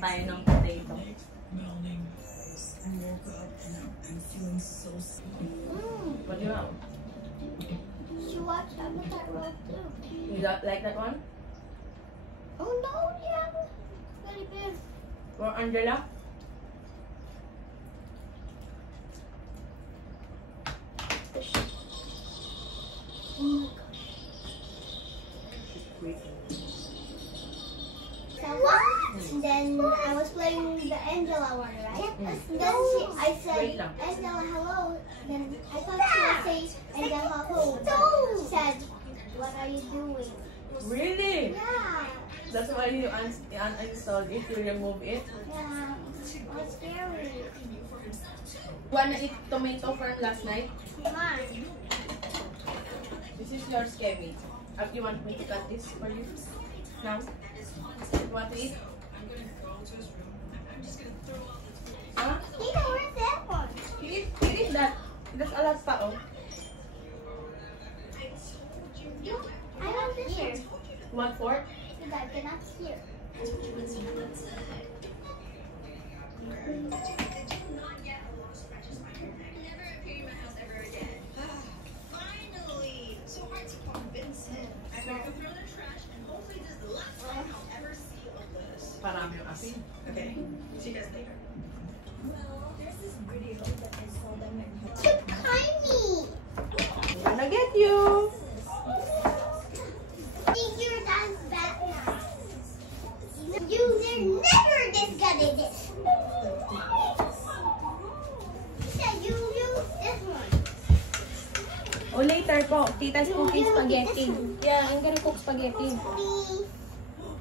tayo ng potato. What do you have? You watch Avatar World too. You like that one? Oh no, yeah. Very big. For Angela? Oh my gosh. And then I was playing the Angela one, right? And then I said, Angela, hello. Then I thought she would say, Angela, hello. She said, what are you doing? Really? Yeah. That's why you uninstalled it, you remove it? Yeah. What's scary? Wanna eat tomato from last night? Mine. This is yours, Kemi. You want me to cut this for you? Now? You want to eat? Huh? Tita, where's that one? You eat that. There's a lot pa, oh. I want this here. You want fork? Tita, I cannot hear. Parami yung asin. Okay. See you guys later. Too tiny. I'm gonna get you. Think you're that bad now. You're never this good at this. You use this one. Oh, later po. Tita's cooking You spaghetti. this one. Yeah, I'm gonna cook spaghetti. Please.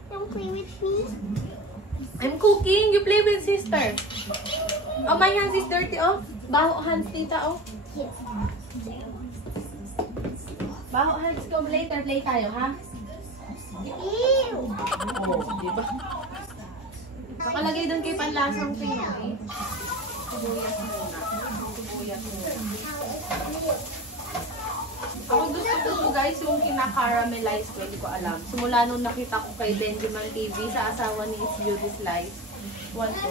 Don't play with me. I'm cooking. You play with sister. Oh, my hands is dirty, oh. Baho hands, tita, oh. Yes. Baho hands ko. Later, play tayo, ha? Ew. Oh, di ba? Nakalagay doon kay panlasang thing, eh. Sibuyas muna. Sibuyas muna. Ako gusto ko to, guys, yung kina-caramelize ko, hindi ko alam. Simula nung nakita ko kay Benjamin TV sa asawa ni It's Beauty's Life. One to.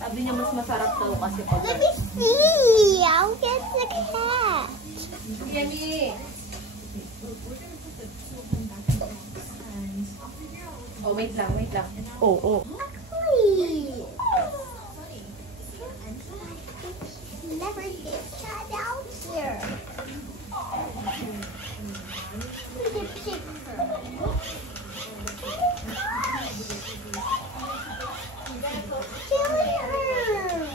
Sabi niya mas masarap daw kasi pag... Let me see. I'll get the cat. Yummy! Oh, wait lang, wait lang. Oh, oh. Please. Never get cat out here. Look at picture. Kill her.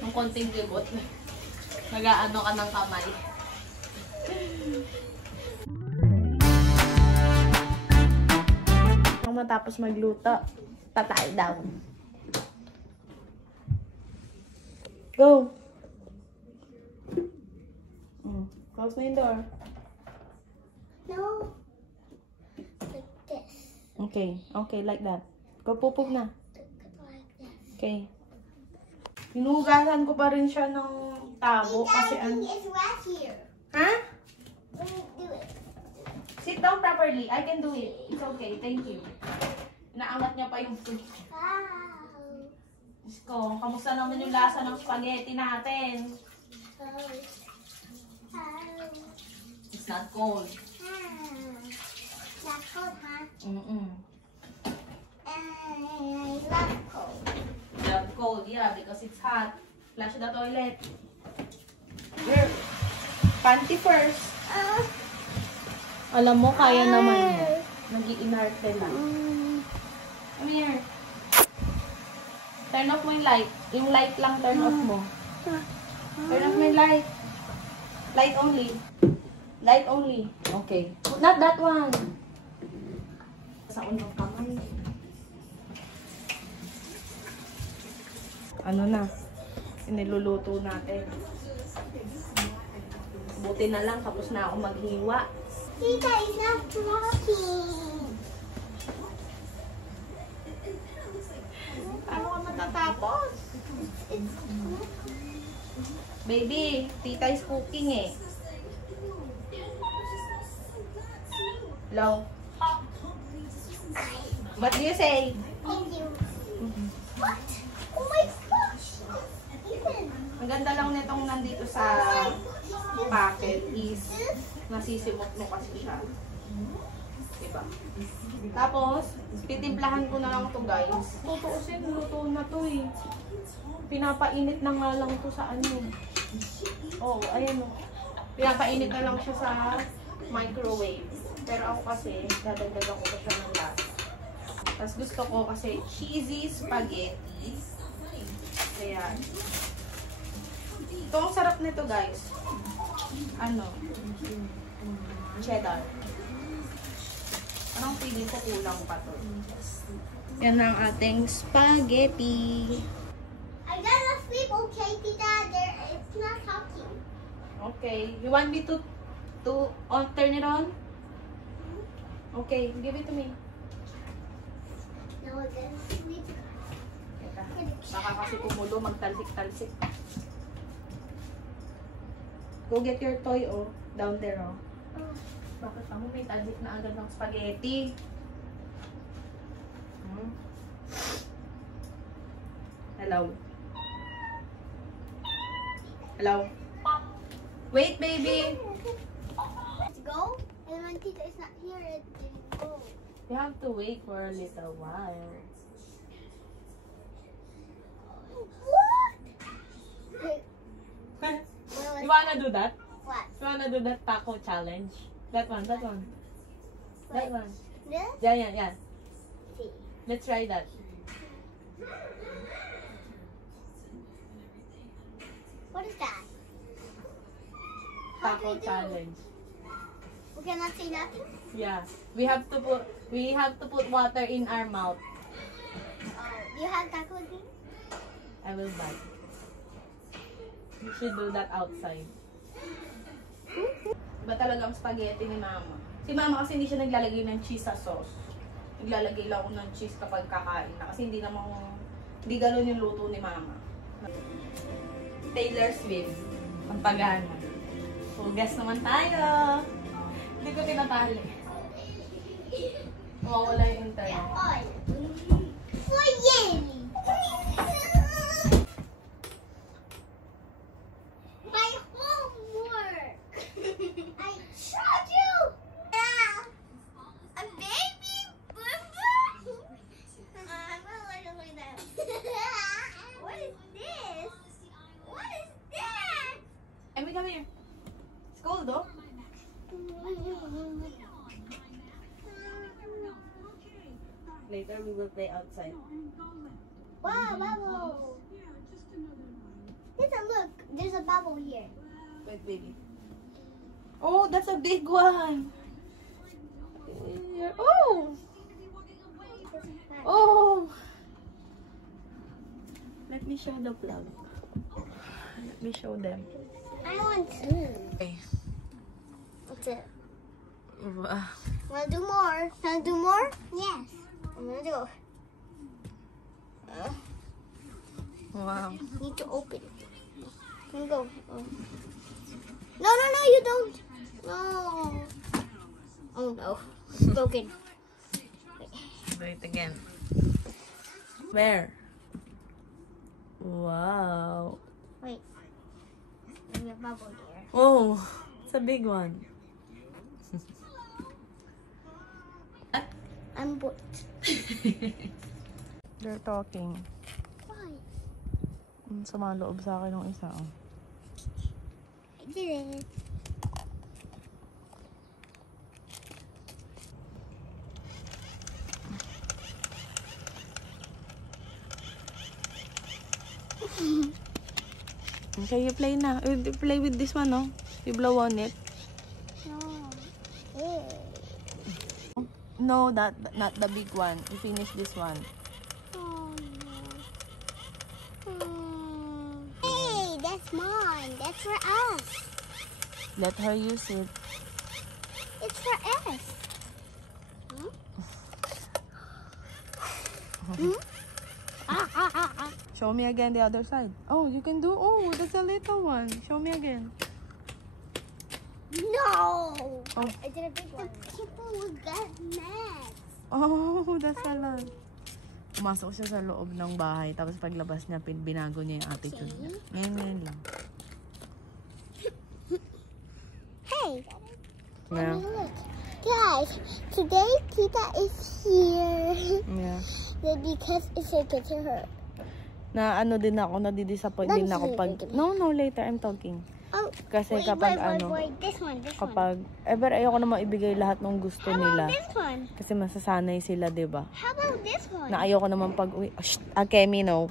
Ang konting libot. Nag-aano ka ng kamay. Nung matapos magluto, tatay daw. Go! Close na yung door. No. Like this. Okay, okay, like that. Go, pupog na. Like this. Okay. Hinugasan ko pa rin siya ng tabo kasi Everything is wet here. Ha? Let me do it. Sit down properly. I can do it. It's okay. Thank you. Inaangat niya pa yung food. Wow. Diyos ko, kamusta naman yung lasa ng spaghetti natin? Oh. It's not cold. Not cold, huh? I love cold. You love cold, yeah, because it's hot. Flush the toilet. Girl, panty first. Alam mo, kaya naman yan. Nag-i-inarte lang. Come here. Turn off mo yung light. Yung light lang, turn off mo. Turn off mo yung light. Light only. Light only. Okay. Not that one. Sa unang kamay. Ano na? Iniluluto natin. Buti na lang, tapos na ako maghiwa. Tita is not talking. Paano ka matatapos? Baby, tita is cooking eh. Hello? What do you say? Thank you. What? Oh my gosh! Ethan. Ang ganda lang nitong nandito sa packet is nasisimot mo kasi siya. Diba? Tapos, titimplahan ko na lang to guys. Tutuusin, luto na to eh. Pinapainit na nga lang to sa ano. Oo, ayan o. Pinapainit na lang siya sa microwave. Pero ako kasi, dadagdagan ko pa siya ng lasa. Tapos gusto ko kasi cheesy spaghetti. Ayan. Ito ang sarap nito guys. Ano? Cheddar. Parang feeling ko kulang pa to. Yan ang ating spaghetti. I gotta sleep, okay, Tita? It's not talking. Okay. You want me to turn it on? Okay, give it to me. No, then sleep. Teka. Baka kasi kumulo, magtalsik-talsik. Go get your toy, oh. Down there, oh. Oh. Bakit mo may talsik na agad ng spaghetti? Hello? Hello? Wait, baby! Let's go. And when Tita is not here, it didn't go. You have to wait for a little while. What? Wait, You wanna do that? what? You wanna do that taco challenge? That one, that one. That one. This? Yeah, yeah, yeah. See. Let's try that. What is that? Taco How do we do? challenge. We cannot say nothing? Yeah. We have to put water in our mouth. Oh, do you have taco with me? I will buy. You should do that outside. Iba talaga ang spaghetti ni Mama. Si Mama kasi hindi siya naglalagay ng cheese sa sauce. Naglalagay lang ako ng cheese kapag kakain na. Kasi hindi ganun yung luto ni Mama. Taylor Swift. Ang pagano. Hugas naman tayo. Hindi ko tinatali. Mawawala yung internet. Oil. For Yeli. My homework. I showed you. A baby boo-boo. I'm gonna let you look at that. What is this? What is that? Emmy, come here. It's cold though. Later we will play outside. Wow, bubble. Listen, look. There's a bubble here. Wait, baby. Oh, that's a big one. Oh! Oh! Let me show the vlog. Let me show them. I want to. Okay. That's it. Wanna do more? Wanna do more? Yes. I'm gonna do. Wow. Need to open it. Can go. Oh. No, no, no, you don't. No. Oh no. It's broken. Wait again. Where? Wow. Wait. There's a bubble here. Oh, it's a big one. I'm bored. They're talking. Why? Sama loob sa akin ng isa. Oh. I did it. Okay, you play na. You play with this one, no? You blow on it. No. Ew. No, not the big one. You finish this one. Oh no. Hey, that's mine. That's for us. Let her use it. It's for S. Show me again the other side. Oh, you can do. Oh, that's a little one. Show me again. No. Oh. I did a big one. The people will get mad. Oh, that's a lot. Pumasok siya sa loob ng bahay. Tapos paglabas niya, binago niya yung attitude niya. Ngayon lang. Hey. Yeah. Look. Guys, today Tita is here. Yeah. Because it's a good to her. Na ano din ako, nadidisappoint din ako pag... No, later, I'm talking. Oh, Kasi kapag this one. kapag, ever ayoko naman ibigay lahat ng gusto How nila. about this one? Kasi masasanay sila, diba? How about this one? Na ayoko naman pag uwi. Kemi, no.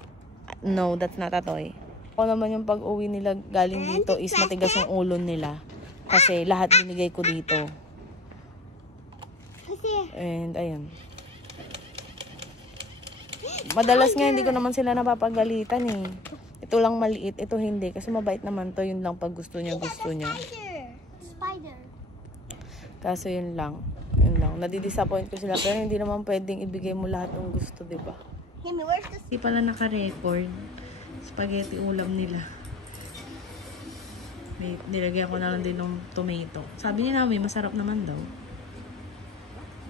No, that's not a toy. Ako naman yung pag uwi nila galing dito is matigas yung ulo nila. Kasi lahat binigay ko dito. And ayun. Madalas nga hindi ko naman sila napapagalitan eh. Ito lang maliit, ito hindi. Kasi mabait naman to, yun lang pag gusto niya, gusto niya. Spider. Kaso yun lang. Yun lang. Nadidisappoint ko sila. Pero hindi naman pwedeng ibigay mo lahat ng gusto, diba? Timmy, where's the... Hindi pala naka-record. Spaghetti ulam nila. May, nilagyan ko na lang din ng tomato. Sabi niya namin, masarap naman daw.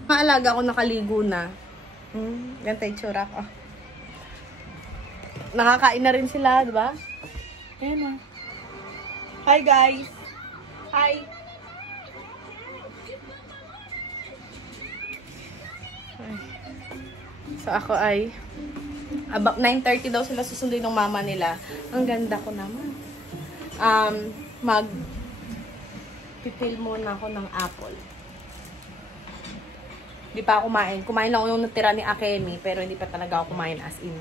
Maalaga ako nakaligo na. Ganito yung tsura ko. Nakakain na rin sila, diba? Ayan na. Hi guys! Hi! So ako ay about 9:30 daw sila susunduin ng mama nila. Ang ganda ko naman. Pipil muna ako ng apple. Hindi pa ako kumain. Kumain lang ako nung natira ni Akemi, pero hindi pa talaga ako kumain as in.